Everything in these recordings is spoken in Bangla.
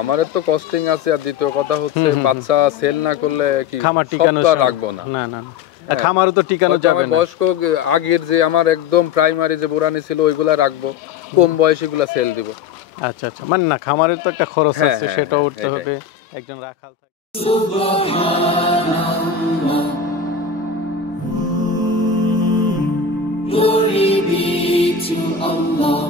আমাদের তো কস্টিং আছে, আর দ্বিতীয় কথা হচ্ছে বাচ্চা সেল না করলে কি খামার টিকানো রাখবো না। না না খামারও তো টিকানো যাবে না। বয়স্ক আগের যে আমার একদম প্রাইমারি যে বোরানি ছিল ওইগুলা রাখবো, কম বয়সীগুলা সেল দিব। আচ্ছা আচ্ছা, মানে না খামারের তো একটা খরচ আছে, সেটাও উঠতে হবে, একজন রাখাল থাকে। Glory be to Allah.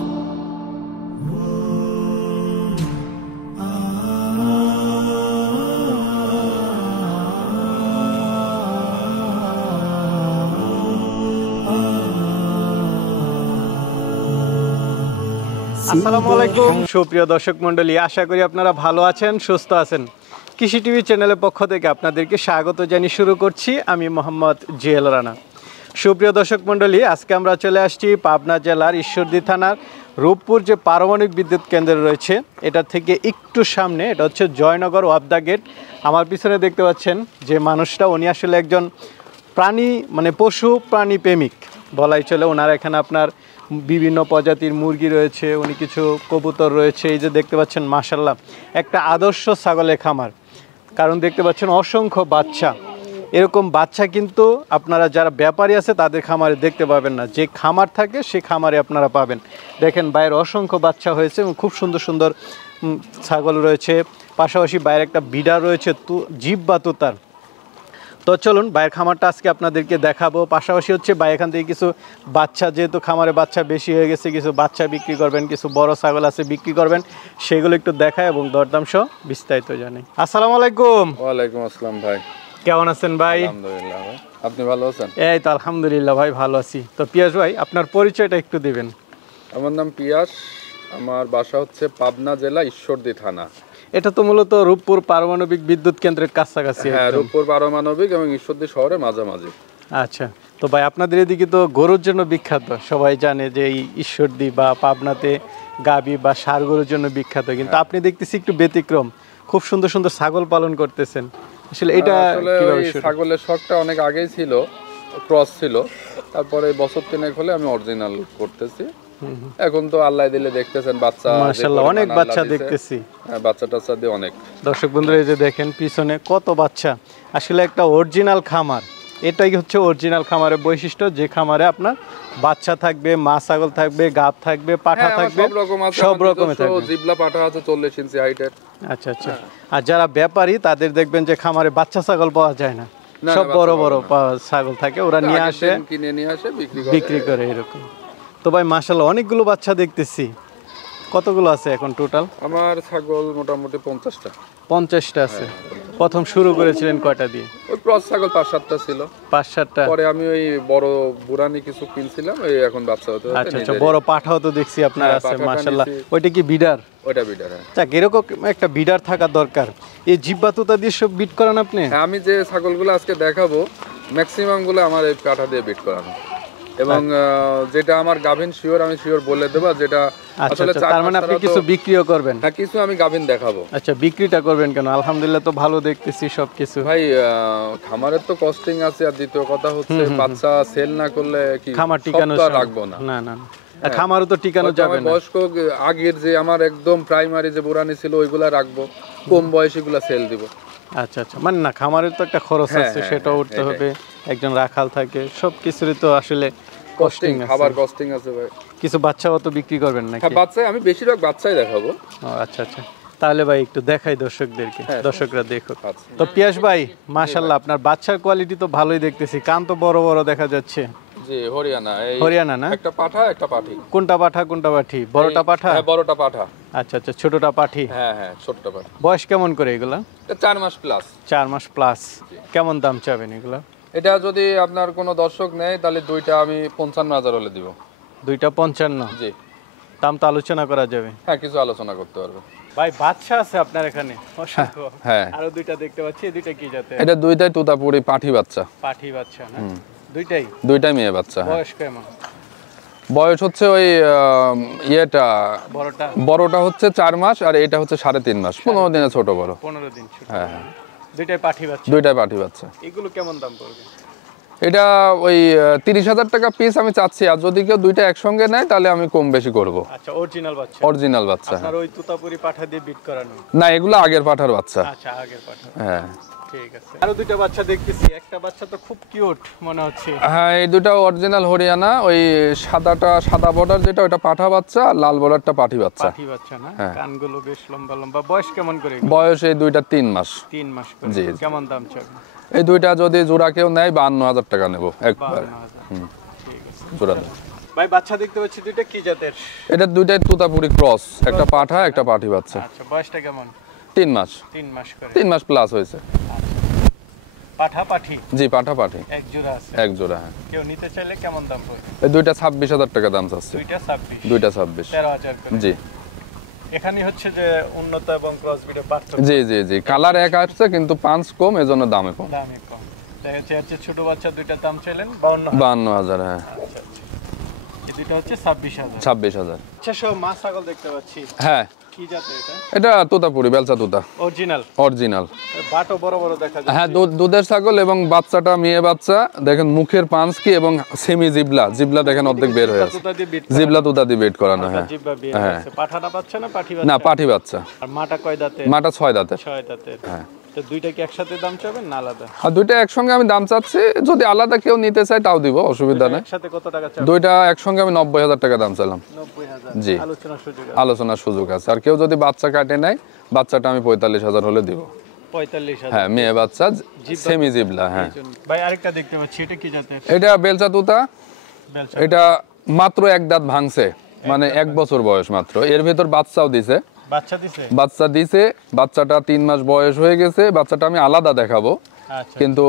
আসসালামু আলাইকুম সুপ্রিয় দর্শক মণ্ডলী, আশা করি আপনারা ভালো আছেন, সুস্থ আছেন। কৃষি টিভি চ্যানেলের পক্ষ থেকে আপনাদেরকে স্বাগত জানিয়ে শুরু করছি আমি মোহাম্মদ জিএল রানা। সুপ্রিয় দর্শক মণ্ডলী, আজকে আমরা চলে আসছি পাবনা জেলার ঈশ্বরদী থানার রূপপুর যে পারমাণবিক বিদ্যুৎ কেন্দ্র রয়েছে এটা থেকে একটু সামনে, এটা হচ্ছে জয়নগর ওয়াবদা গেট। আমার পিছনে দেখতে পাচ্ছেন যে মানুষটা, উনি আসলে একজন প্রাণী মানে পশু প্রাণী প্রেমিক বলাই চলে। ওনার এখানে আপনার বিভিন্ন প্রজাতির মুরগি রয়েছে, উনি কিছু কবুতর রয়েছে। এই যে দেখতে পাচ্ছেন মাশাআল্লাহ একটা আদর্শ ছাগলের খামার, কারণ দেখতে পাচ্ছেন অসংখ্য বাচ্চা। এরকম বাচ্চা কিন্তু আপনারা যারা ব্যাপারী আছে তাদের খামারে দেখতে পাবেন না, যে খামার থাকে সেই খামারে আপনারা পাবেন। দেখেন বাইরে অসংখ্য বাচ্চা হয়েছে এবং খুব সুন্দর সুন্দর ছাগল রয়েছে, পাশাপাশি বাইরে একটা বিডার রয়েছে জিব বা তুতার। তো চলুন বাইরের খামারটা আজকে আপনাদেরকে দেখাবো। পাশাপাশি হচ্ছে ভাই এখান থেকে কিছু বাচ্চা, যেহেতু খামারে বাচ্চা বেশি হয়ে গেছে, কিছু বাচ্চা বিক্রি করবেন, কিছু বড় ছাগল আছে বিক্রি করবেন, সেগুলো একটু দেখায় এবং দরদাম সহ বিস্তারিত জানাই। আসসালামু আলাইকুম। ওয়ালাইকুম আসসালাম ভাই, কেমন আছেন ভাই? আলহামদুলিল্লাহ ভাই, আপনি ভালো আছেন? এই তো আলহামদুলিল্লাহ ভাই ভালো আছি। তো পিয়াস ভাই আপনার পরিচয়টা একটু দিবেন। আমার নাম পিয়াস, আমার বাসা হচ্ছে পাবনা জেলা ঈশ্বরদী থানা। এটা তো মূলত রূপপুর পারমাণবিক বিদ্যুৎ কেন্দ্রের কাছাকাছি। হ্যাঁ, রূপপুর পারমাণবিক এবং ঈশ্বরদী শহরের মাঝামাঝি। আচ্ছা, তো ভাই আপনাদের এদিকে তো গরুর জন্য বিখ্যাত, সবাই জানে যে এই ঈশ্বরদী বা পাবনাতে গাবি বা ষাঁড় গরুর জন্য বিখ্যাত, কিন্তু আপনি দেখতেছি একটু ব্যতিক্রম, খুব সুন্দর সুন্দর ছাগল পালন করতেছেন। আসলে এটা কিভাবে শুরু? ছাগলের শখটা অনেক আগেই ছিল, ক্রস ছিল, তারপরে বছর 3 হলে আমি অরিজিনাল করতেছি। এখন তো আল্লাহ দিলে দেখতেছেন বাচ্চা, মাশাআল্লাহ অনেক বাচ্চা দেখতেছি। হ্যাঁ, বাচ্চা টাচ্চা দিয়ে অনেক। দর্শক বন্ধুরা এই যে দেখেন পিছনে কত বাচ্চা, আসলে একটা অরিজিনাল খামার। এটাই হচ্ছে অরিজিনাল খামারের বৈশিষ্ট্য, যে খামারে আপনার বাচ্চা থাকবে, মা ছাগল থাকবে, গাব থাকবে, পাঠা থাকবে, সব রকমের থাকবে। জিবলা পাঠা আছে 40 ইঞ্চি হাইটের। আচ্ছা আচ্ছা। আর যারা ব্যাপারী তাদের দেখবেন যে খামারে বাচ্চা ছাগল পাওয়া যায় না, সব বড় বড় ছাগল থাকে, ওরা নিয়ে আসে কিনে নিয়ে আসে বিক্রি করে এরকম। তো ভাই মাশাআল্লাহ অনেকগুলো বাচ্চা দেখতেছি, কতগুলো আছে এখন টোটাল? আমার ছাগল মোটামুটি 50টা। 50টা আছে। প্রথম শুরু করেছিলেন কয়টা দিয়ে? ওই ক্রস ছাগল 5-7টা ছিল। 5-7টা। পরে আমি ওই বড় বুরানি কিছু কিনছিলাম, এই এখন বাচ্চা হতে হতে। আচ্ছা আচ্ছা, বড় পাঠাও তো দেখছি আপনার আছে মাশাআল্লাহ। ওইটা কি বিডার? ওইটা বিডার। হ্যাঁ, যাক এরকম একটা বিডার থাকা দরকার। এই জিব্বাতুতা দিয়ে সব বিট করান আপনি? হ্যাঁ, আমি যে ছাগলগুলো আজকে দেখাবো ম্যাক্সিমাম গুলো আমার এই পাঠা দিয়ে বিট করানো, এবং যেটা আমার গাভিন শিওর আমি শিওর বলে দেব, যেটা আসলে তার মানে আপনি কিছু বিক্রিও করবেন? হ্যাঁ, কিছু আমি গাভিন দেখাবো। আচ্ছা, বিক্রিটা করবেন কেন? আলহামদুলিল্লাহ তো ভালো দেখতেছি সবকিছু। ভাই খামারের তো কস্টিং আছে, আর দ্বিতীয় কথা হচ্ছে বাচ্চা সেল না করলে কি খামার টিকানো রাখবো না। না না খামারও তো টিকানো যাবে না। বয়স্ক আগের যে আমার একদম প্রাইমারি যে বোরানি ছিল ওইগুলা রাখবো, কম বয়সীগুলা সেল দিব। আচ্ছা আচ্ছা, মানে না খামারের তো একটা খরচ আছে, সেটাও উঠতে হবে, একজন রাখাল থাকে, সব কিছুরই তো আসলে কস্টিং আছে, খাবার কস্টিং আছে ভাই। কিছু বাচ্চাও তো বিক্রি করবেন নাকি? হ্যাঁ, বাচ্চা আমি বেশিরভাগ বাচ্চাই দেখাবো। আচ্ছা আচ্ছা, তাহলে ভাই একটু দেখাই দর্শকদেরকে, দর্শকরা দেখুক। তো পিয়াস ভাই মাশাআল্লাহ আপনার বাচ্চার কোয়ালিটি তো ভালোই দেখতেছি, কান তো বড় বড় দেখা যাচ্ছে। জি, হরিয়ানা। এই হরিয়ানা না? একটা পাঠা একটা পাঠি। কোনটা পাঠা কোনটা পাঠি? বড়টা পাঠা? হ্যাঁ, বড়টা পাঠা। আচ্ছা আচ্ছা, ছোটটা পাঠি। হ্যাঁ হ্যাঁ, ছোটটা পাঠি। বয়স কেমন করে এগুলা? এটা 4 মাস প্লাস। 4 মাস প্লাস। কেমন দাম চাবেন এগুলা? এটা যদি আপনার কোনো দর্শক নেয় তাহলে দুইটা আমি 55,000 হলে দিব। দুইটা 55? জি। দাম তো আলোচনা করা যাবে? হ্যাঁ, কিছু আলোচনা করতে পারবে। ভাই বাচ্চা আছে আপনার এখানে অসংখ্য। হ্যাঁ, আরো দুইটা দেখতে পাচ্ছি, এই দুইটা কি জাতের? এটা দুইটাই তোতাপুরি পাঠি বাচ্চা। পাঠি বাচ্চা না? দুইটাই মেয়ে বাচ্চা। বয়স কেমন? বয়স হচ্ছে ওই বড়টা হচ্ছে 4 মাস, আর এটা হচ্ছে 3.5 মাস, 15 দিনের ছোট বড়। 15 দিন ছোট। হ্যাঁ হ্যাঁ, দুইটাই পাঠি বাচ্চা। দুইটাই পাঠি বাচ্চা। এগুলো কেমন দাম পড়বে? এটা ওই 30,000 টাকা পিস আমি চাচ্ছি, আর যদি কেউ দুইটা একসঙ্গে নেয় তাহলে আমি কম বেশি করব। আচ্ছা, অরিজিনাল বাচ্চা? অরিজিনাল বাচ্চা। আপনার ওই তুতাপুরি পাঠা দিয়ে বিট করানো? না, এগুলো আগের পাঠার বাচ্চা। আচ্ছা, আগের পাঠা। হ্যাঁ, ঠিক আছে। আরো দুইটা বাচ্চা দেখতেছি, একটা বাচ্চা তো খুব কিউট মনে হচ্ছে। হ্যাঁ, এই দুটো অরিজিনাল হরিয়ানা। ওই সাদা বর্ডার যেটা ওটা পাঠা বাচ্চা, আর লাল বর্ডারটা পাঠি বাচ্চা। পাঠি বাচ্চা না? কানগুলো বেশ লম্বা লম্বা। বয়স কেমন করে? বয়স এই দুইটা 3 মাস। 3 মাস করে। জি। কেমন দাম চাই? এই দুইটা যদি জোড়া কেউ নেয় 52,000 টাকা নেব একবার। 52,000। ঠিক আছে। জোড়া। ভাই বাচ্চা দেখতে পাচ্ছি দুইটা, কি জাতের? এটা দুইটাই তুতাপুরি ক্রস, একটা পাঠা একটা পাঠি বাচ্চা। আচ্ছা, বয়সটা কেমন? 3 মাস। 3 মাস করে। 3 মাস প্লাস হয়েছে। পাঠা পাঠি? জি, পাঠা পাঠি। এক জোড়া আছে? এক জোড়া। হ্যাঁ, কেউ নিতে চাইলে কেমন দাম পড়বে? এই দুইটা 26,000 টাকা দাম চাচ্ছে। দুইটা 26? দুইটা 26। 13,000 করে। জি এখানে হচ্ছে যে উন্নত এবং ক্রস ব্রিডের পার্থক্য। জি জি জি, কালার এক আসছে কিন্তু পাঁচ কম, এজন্য দামে কম। দামে কম। দেখা যাচ্ছে ছোট বাচ্চা দুইটার দাম চাইলেন 52,000। 52,000। হ্যাঁ, আচ্ছা আচ্ছা। এই দুইটা হচ্ছে 26,000। 26,000। আচ্ছা, সব মা ছাগল দেখতে পাচ্ছি। হ্যাঁ, কি জাতের এটা? এটা তোতাপুরি বেলচা তুতা, অরিজিনাল? অরিজিনাল। বাটও বড় বড় দেখা যায়। হ্যাঁ, দুধের ছাগল এবং বাচ্চাটা মেয়ে বাচ্চা। দেখেন মুখের পাঁচ কি এবং সেমি জিবলা দেখেন অর্ধেক বের হয়ে আছে। তুতা দিয়ে বিট জিবলা তুতা দিয়ে বেট করানো। হ্যাঁ, জিব্বা বের হ্যাঁ। আছে। পাঠাটা বাচ্চা না পাঠি না, বাচ্চা? পাঠি বাচ্চা। আর মাটা কয় দাঁতে? মাটা 6 দাঁতের। 6 দাঁতের। হ্যাঁ, তো দুইটা কি একসাথে দাম চাবেন না আলাদা? আর দুইটা একসঙ্গে আমি দাম চাচ্ছি, যদি আলাদা কেউ নিতে চায় তাও দিব, অসুবিধা নেই। একসাথে কত টাকা চাবেন? দুইটা একসঙ্গে আমি 90,000 টাকা দাম চাইলাম। 90,000? জি। আলোচনার সুযোগ আছে? আলোচনার সুযোগ আছে। আর কেউ যদি বাচ্চা কাটে নেয়, বাচ্চাটা আমি 45,000 হলে দিব। 45,000? হ্যাঁ, মেয়ে বাচ্চা সেমি জিবলা। হ্যাঁ, ভাই আরেকটা দেখতে পাচ্ছি, এটা কি জাতের? এটা বেলচা তুতা। বেলচা? এটা মাত্র এক দাঁত ভাঙছে, মানে 1 বছর বয়স মাত্র। এর ভেতর বাচ্চাও দিছে। বাচ্চা দিছে? বাচ্চা দিছে। বাচ্চাটা 3 মাস বয়স হয়ে গেছে। বাচ্চাটা আমি আলাদা দেখাবো, আচ্ছা। কিন্তু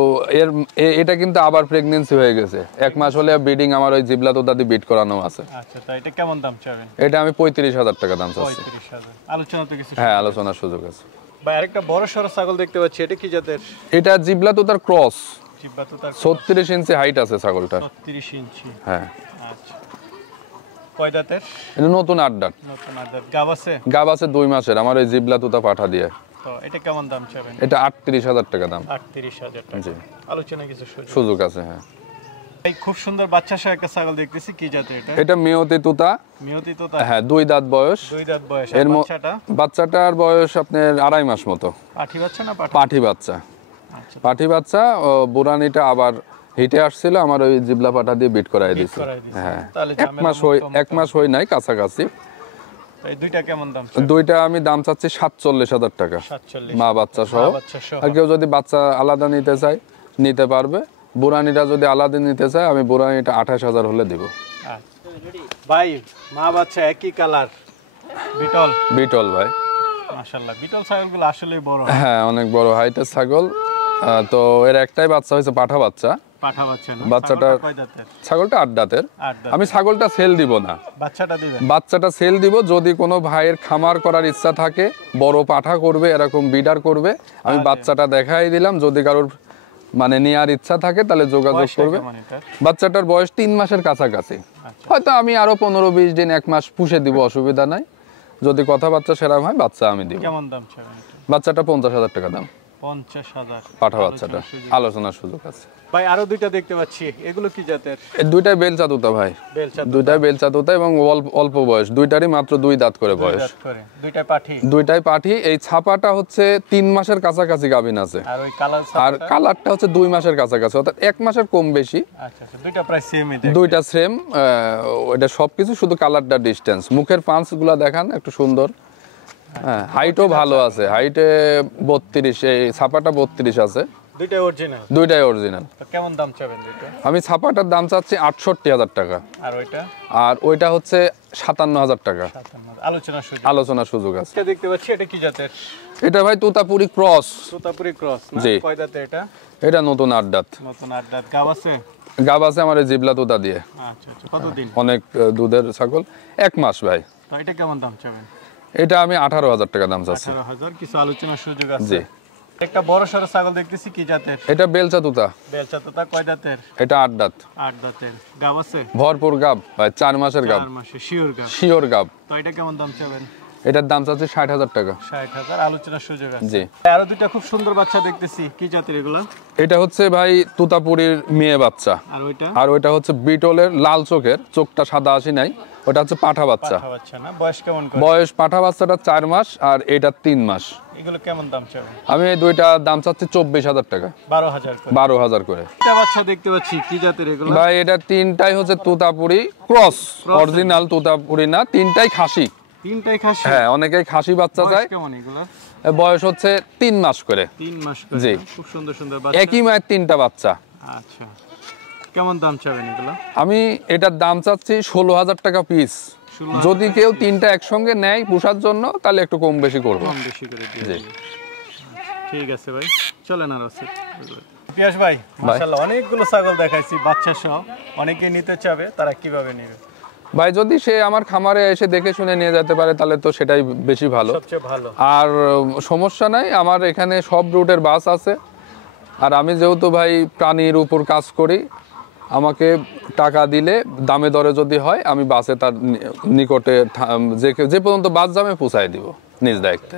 এটা কিন্তু আবার প্রেগন্যান্সি হয়ে গেছে। 1 মাস হলে ব্রিডিং আমার ওই জিবলা তুতা দিয়ে বিট করানো আছে। আচ্ছা, তাই এটা কেমন দাম চাবেন? এটা আমি 35,000 টাকা দাম চাচ্ছি। 35,000? আলোচনা তো কিছু? হ্যাঁ, আলোচনার সুযোগ আছে। ভাই আরেকটা বড় সরো ছাগল দেখতে পাচ্ছি, এটা কি জাতের? এটা জিবলা তুতার ক্রস। জিব্বা তো তার 36 ইঞ্চি হাইট আছে ছাগলটার। 36 ইঞ্চি? হ্যাঁ। আচ্ছা। কয় দাঁতের? এটা নতুন 8 দাঁত। নতুন আদার। গাব আছে? গাব আছে 2 মাসের, আমার ওই জিবলা তুতা পাঠা দিয়ে। তো এটা কেমন দাম চাবেন? এটা 38,000 টাকা দাম। 38,000 টাকা? জি, আলোচনা কিছু সুযোগ? সুযোগ আছে। হ্যাঁ, এই খুব সুন্দর বাচ্চা সহ একটা ছাগল দেখতেছি, কি জাতের এটা? এটা মেয়তি তুতা। মিয়তি তো তা? হ্যাঁ, 2 দাঁত বয়স। 2 দাঁত বয়স। এর আর বাচ্চাটা? বাচ্চাটার বয়স আপনার 2.5 মাস মতো। পাঠি বাচ্চা না পাঠা? পাঠি বাচ্চা। আচ্ছা, পাঠি বাচ্চা। বুড়ানিটা আবার হিটে আসছিল, আমার ওই জিবলা পাঠা দিয়ে বিট করাই দিয়েছে। করাই দিছে। হ্যাঁ, তাহলে 1 মাস হই নাই, কাছাকাছি। এই দুইটা কেমন দাম? দুইটা আমি দাম চাচ্ছি 47,000 টাকা, 47? মা বাচ্চা সহ। বাচ্চা সহ? আর কেউ যদি বাচ্চা আলাদা নিতে চায় নিতে পারবে। বুড়ানিটা যদি আলাদা নিতে চায়, আমি বুড়ানিটা 28,000 হলে দিব। আচ্ছা। ভাই মা বাচ্চা একই কালার, বিটল? বিটল ভাই। মাশাআল্লাহ, বিটল ছাগলগুলো আসলেই বড়। হ্যাঁ, অনেক বড় হাইটের ছাগল। তো এর একটাই বাচ্চা হয়েছে পাঠা বাচ্চা। পাঠা বাচ্চা না? বাচ্চাটা ছাগলটা কয় দাঁতের? ছাগলটা 8 দাঁতের। 8 দাঁত? আমি ছাগলটা সেল দিব না, বাচ্চাটা দিবেন? বাচ্চাটা সেল দিব। যদি কোনো ভাইয়ের খামার করার ইচ্ছা থাকে, বড় পাঠা করবে, এরকম বিডার করবে, আমি বাচ্চাটা দেখাই দিলাম। যদি কারোর মানে নেওয়ার ইচ্ছা থাকে তাহলে যোগাযোগ বয়সটা করবে। কেমন এটার? বাচ্চাটার বয়স 3 মাসের কাছাকাছি। আচ্ছা। হয়তো আমি আরো 15-20 দিন 1 মাস পুষে দিব, অসুবিধা নাই। যদি কথাবার্তা সেরকম হয়, বাচ্চা আমি দিব। কেমন দাম চাবেন এটা? বাচ্চাটা 50,000 টাকা দাম। 50,000? পাঠা বাচ্চাটা আলোচনার সুযোগ আছে। ভাই আরো দুইটা দেখতে পাচ্ছি, এগুলো কি জাতের? এই দুইটাই বেলচা তুতা ভাই। বেলচা? দুইটাই বেলচা তুতা এবং অল্প বয়স। দুইটারই মাত্র 2 দাঁত করে বয়স। দাঁত করে? দুইটাই পাঠি? দুইটাই পাঠি। এই ছাপাটা হচ্ছে 3 মাসের কাছাকাছি গাভিন আছে, আর ওই কালার? আর কালারটা হচ্ছে 2 মাসের কাছাকাছি, অর্থাৎ 1 মাসের কম বেশি। আচ্ছা আচ্ছা, দুইটা প্রায় সেমই দেখতে? দুইটা সেম। ওটা সবকিছু, শুধু কালারটা ডিস্টেন্স। মুখের পাঁচগুলা দেখান একটু সুন্দর। হ্যাঁ, হাইটও ভালো আছে। হাইটে 32, এই ছাপাটা 32 আছে। দুইটাই অরিজিনাল? দুইটাই অরিজিনাল। তো কেমন দাম চাবেন দুইটা? আমি ছাপাটার দাম চাচ্ছি 68,000 টাকা, আর ওইটা? আর ওইটা হচ্ছে 57,000 টাকা। 57? আলোচনার সুযোগ? আলোচনার সুযোগ আছে। এটা দেখতে পাচ্ছি, এটা কি জাতের? এটা ভাই তুতাপুরি ক্রস। তোতাপুরি ক্রস না? জি। কয় দাঁতে এটা? এটা নতুন 8 দাঁত। নতুন 8 দাঁত। গাব আছে? গাব আছে আমার এই জিবলা তুতা দিয়ে। আচ্ছা আচ্ছা, কতদিন? অনেক দুধের ছাগল। 1 মাস ভাই। তো এটা কেমন দাম চাবেন? এটা আমি 18,000 টাকা দাম চাচ্ছি। 18,000? কিছু আলোচনার সুযোগ আছে? জি। একটা বড় সরো ছাগল দেখতেছি, কি জাতের? এটা বেলচা তুতা। বেলচা তোতা? কয় দাঁতের? এটা 8 দাঁত। 8 দাঁতের। গাব আছে? ভরপুর গাব ভাই, 4 মাসের গাব। 4 মাসে শিওর গাব? শিওর গাব। তো এটা কেমন দাম চাবেন? এটার দাম চাচ্ছি 60,000 টাকা। 60,000, আলোচনার সুযোগ আছে। জি। আরো দুইটা খুব সুন্দর বাচ্চা দেখতেছি, কি জাতের এগুলো? এটা হচ্ছে ভাই তুতাপুরির মেয়ে বাচ্চা, আর ওইটা? আর ওইটা হচ্ছে বিটলের লাল চোখের, চোখটা সাদা আসি নাই, ওটা হচ্ছে পাঠা বাচ্চা। পাঠা বাচ্চা না? বয়স কেমন করে? বয়স পাঠা বাচ্চাটা 4 মাস আর এটা 3 মাস। এগুলো কেমন দাম চাবে? আমি এই দুইটা দাম চাচ্ছি 24,000 টাকা। 12,000 করে। 12,000 করে। এটা বাচ্চা দেখতে পাচ্ছি, কি জাতের এগুলো? ভাই এটা তিনটাই হচ্ছে তুতাপুরি ক্রস, অরিজিনাল তুতাপুরি না, তিনটাই খাসি। তিনটাই খাসি? হ্যাঁ, অনেকেই খাসি বাচ্চা বয়স চায়। কেমন এগুলো? বয়স হচ্ছে 3 মাস করে। 3 মাস করে। জি। খুব সুন্দর সুন্দর বাচ্চা। একই মায়ের 3টা বাচ্চা। আচ্ছা, কেমন দাম চাবেন এগুলো? আমি এটার দাম চাচ্ছি 16,000 টাকা পিস। 16,000 যদি কেউ তিনটা একসঙ্গে নেয় পোষার জন্য, তাহলে একটু কম বেশি করবো। কম বেশি করে দিয়ে জি। দিবেন। ঠিক আছে ভাই, চলেন আর আছে। পিয়াস ভাই, মাশাআল্লাহ অনেকগুলো ছাগল দেখাইছি বাচ্চা সহ, অনেকে নিতে চাবে, তারা কিভাবে নেবে? ভাই যদি সে আমার খামারে এসে দেখে শুনে নিয়ে যেতে পারে তাহলে তো সেটাই বেশি ভালো। সবচেয়ে ভালো। আর সমস্যা নাই, আমার এখানে সব রুটের বাস আছে। আর আমি যেহেতু ভাই প্রাণীর উপর কাজ করি, আমাকে টাকা দিলে দামে দরে যদি হয় আমি বাসে তার নিকটে যে পর্যন্ত বাস যাবে পৌঁছায় দিব নিজ দায়িত্বে।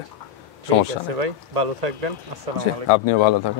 সমস্যা ঠিক আছে নেই। ভাই, ভালো থাকবেন। আসসালামু আলাইকুম। আপনিও ভালো থাকেন।